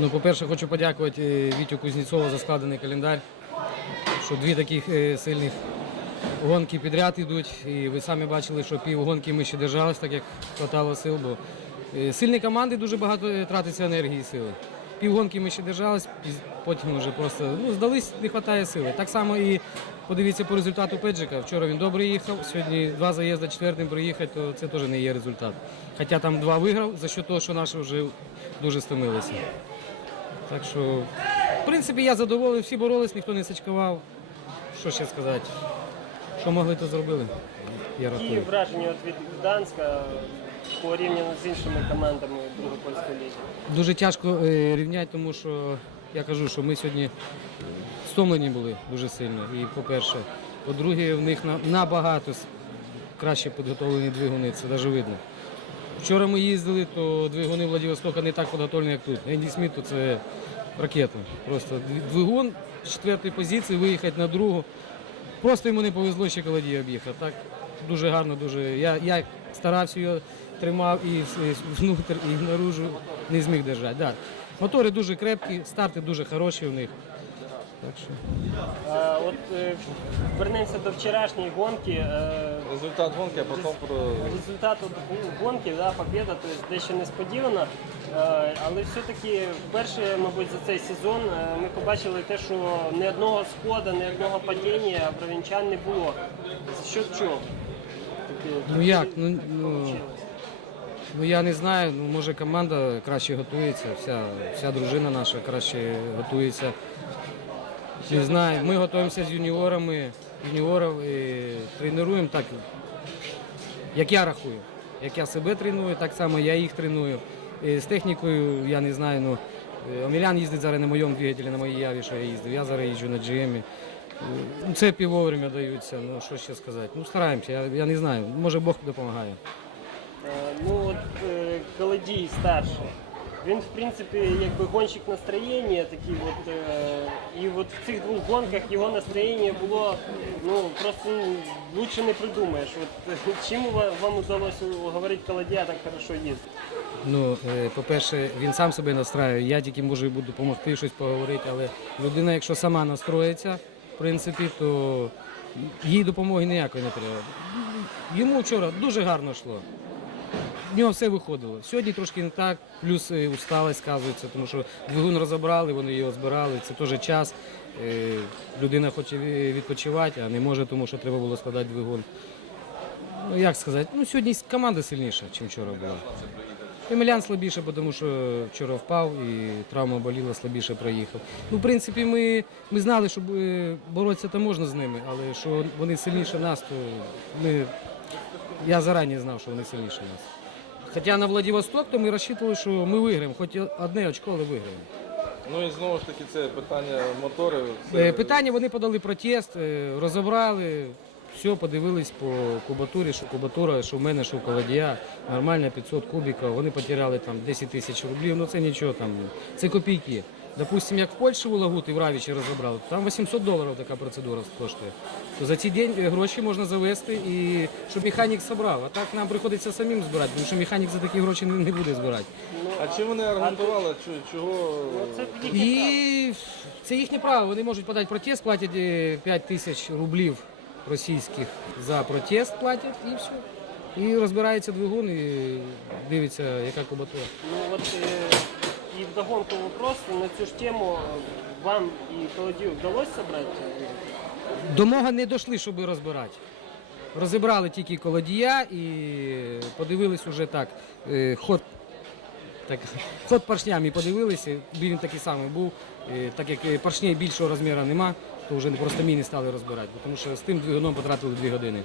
Ну, по-перше, хочу подякувати е, Вітю Кузнєцова за складений календар, що дві таких е, сильних гонки підряд йдуть. І ви самі бачили, що пів гонки ми ще держались, так як хватало сил. Бо е, сильні команди дуже багато тратиться енергії і сили. Пів гонки ми ще держались, потім вже просто ну, здались, не вистачає сили. Так само і подивіться по результату Педжика. Вчора він добре їхав, сьогодні два заїзди четвертим приїхати, то це теж не є результат. Хоча там два виграв, за що того, що наші вже дуже стомилися. Так що, в принципі, я задоволений, всі боролись, ніхто не сачкував. Що ще сказати? Що могли, то зробили. Я Які рахую. враження от від Гданська порівняно з іншими командами Другої польської ліги? Дуже тяжко е, рівняти, тому що я кажу, що ми сьогодні стомлені були дуже сильно. І по-перше, по-друге, в них на- набагато с- краще підготовлені двигуни, це навіть видно. Вчора ми їздили, то двигуни Владивостока не так підготовлені, як тут. Енді Сміту це ракета. Просто двигун з четвертої позиції виїхати на другу. Просто йому не повезло ще колодій об'їхав. Так дуже гарно, дуже. Я, я старався його тримав і в- і внутрь, і наружу не зміг держати. Да. Мотори дуже крепкі, старти дуже хороші у них. Так що. А, от е, вернемося до вчорашньої гонки. Е, Результат гонки, а потім про результат от гонки, да, побіда, то есть дещо несподівано. Е, але все-таки вперше, мабуть, за цей сезон е, ми побачили те, що ні одного сходу, ні одного падіння бровінчан не було. За що чого? Ну як? Ну, ну, ну я не знаю, ну може команда краще готується, вся, вся дружина наша краще готується. Не знаю, ми готуємося з юніорами, юніорів і тренуємо так, як я рахую. Як я себе треную, так само я їх треную. І з технікою, я не знаю, ну, е, Омелян їздить зараз на моєму двигателі, на моїй яві, що я їздив. Я зараз їжджу на GM. Ну, Це вовремя даються, ну що ще сказати. Ну стараємося, я, я не знаю, може Бог допомагає. Е, Ну от е, Колодій старший. Він, в принципі, якби гонщик настроєння такий от, е, і от в цих двох гонках його настроєння було ну просто ну, лучше не придумаєш. От чим ва- вам удалося уговорити Колодія так хорошо їздити? Ну, е, по-перше, він сам себе настраює. Я тільки можу буду допомогти щось поговорити, але людина, якщо сама настроїться, в принципі, то їй допомоги ніякої не треба. Йому вчора дуже гарно йшло. В нього все виходило. Сьогодні трошки не так, плюс е, усталость сказується, тому що двигун розібрали, вони його збирали. Це теж час. Е, Людина хоче відпочивати, а не може, тому що треба було складати двигун. Ну, як сказати, ну сьогодні команда сильніша, ніж вчора була. Емельян слабіше, тому що вчора впав і травма боліла, слабіше проїхав. Ну, в принципі, ми, ми знали, що е, боротися то можна з ними, але що вони сильніше нас, то ми, я зарані знав, що вони сильніше нас. Хоча на Владивосток, то ми розчитували, що ми виграємо, хоч одне очко, але виграємо. ну і знову ж таки це питання моторів. Е, Це... Питання вони подали протест, е, розібрали, все, подивились по кубатурі, що кубатура, що в мене, що в колодія, нормально 500 кубиків, вони потеряли там 10 тисяч рублів, ну це нічого там, це копійки. Допустим, як в Польщі у Лагут і в Равічі розібрали, то там 800 доларів така процедура коштує. То за ці день гроші можна завести і щоб механік зібрав. А так нам приходиться самим збирати, тому що механік за такі гроші не, не буде збирати. А чим вони аргументували, чо- чого І це їхнє право. Вони можуть подати протест, платять е, 5 тисяч рублів російських за протест платять і все. І розбирається двигун і дивиться, яка кубатура. Ну от і вдогонку вопрос на цю ж тему вам і Колодію вдалося зібрати? До мого не дійшли, щоб розбирати. Розібрали тільки колодія і подивились уже так. е, Ход, так, ход поршнями подивилися, він такий самий був. Е, Так як е, поршней більшого розміру нема, то вже просто міни стали розбирати, тому що з тим двигуном потратили 2 години.